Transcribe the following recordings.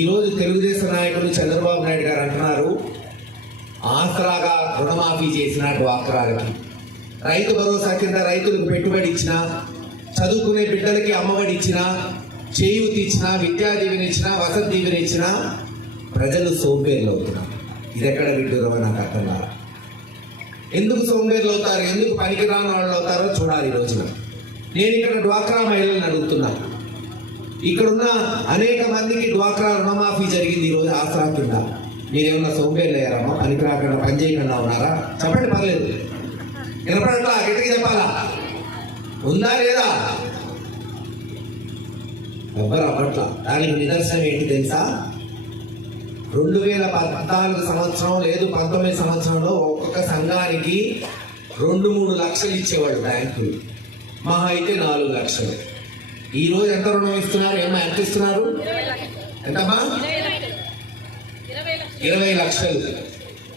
ఈరోజు తెలుగుదేశం నాయకులు చంద్రబాబు నాయుడు గారు అంటున్నారు, ఆసరాగా రుణమాఫీ చేసిన డ్వాక్రాలకి, రైతు భరోసా కింద రైతులకు పెట్టుబడి ఇచ్చిన, చదువుకునే బిడ్డలకి అమ్మఒడి ఇచ్చిన, చేయూతి ఇచ్చిన, విద్యా దీవెన ఇచ్చిన, వసతి దీవెన ఇచ్చిన ప్రజలు సోంబేర్లు అవుతున్నారు. ఇది ఎక్కడ విడ్డూరో నాకు అర్థం కాదు. ఎందుకు సోంబేర్లు అవుతారు, ఎందుకు పనికిరాని వాళ్ళు అవుతారో చూడాలి. ఈ రోజున నేను ఇక్కడ డ్వాక్రా మహిళలను అడుగుతున్నాను. ఇక్కడున్న అనేక మందికి డ్వాక్రా రుణమాఫీ జరిగింది ఈరోజు ఆసరా కింద. మీరేమన్నా సోంబేర్లు అయ్యారమ్మా? పనికి రాకుండా పని చేయకుండా ఉన్నారా? చెప్పండి, పర్లేదు. వినపడట్లా? గట్టిగా చెప్పాలా? ఉందా లేదా? ఎవ్వరు అవ్వట్లా. దానికి నిదర్శనం ఏంటి తెలుసా? 2014 సంవత్సరం లేదు 19 సంవత్సరంలో ఒక్కొక్క సంఘానికి 2-3 లక్షలు ఇచ్చేవాళ్ళు బ్యాంకులు, మహా అయితే 4 లక్షలు. ఈ రోజు ఎంత రుణం ఇస్తున్నారు? ఎంత ఇస్తున్నారు? ఎంతమ్మా? 20 లక్షలు.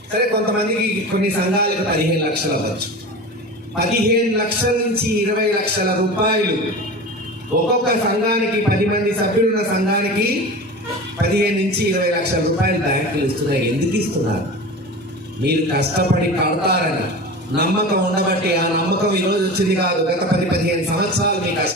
సరే, కొంతమందికి కొన్ని సంఘాలకు 15 లక్షలు అవ్వచ్చు. 15 లక్షల నుంచి 20 లక్షల రూపాయలు ఒక్కొక్క సంఘానికి, 10 మంది సభ్యులున్న సంఘానికి 15 నుంచి 20 లక్షల రూపాయలు బ్యాంకులు ఇస్తున్నాయి. ఎందుకు ఇస్తున్నారు? మీరు కష్టపడి కడతారని నమ్మకం ఉండబట్టి. ఆ నమ్మకం ఈరోజు వచ్చింది కాదు, గత 10-15 సంవత్సరాలు మీ కష్టం.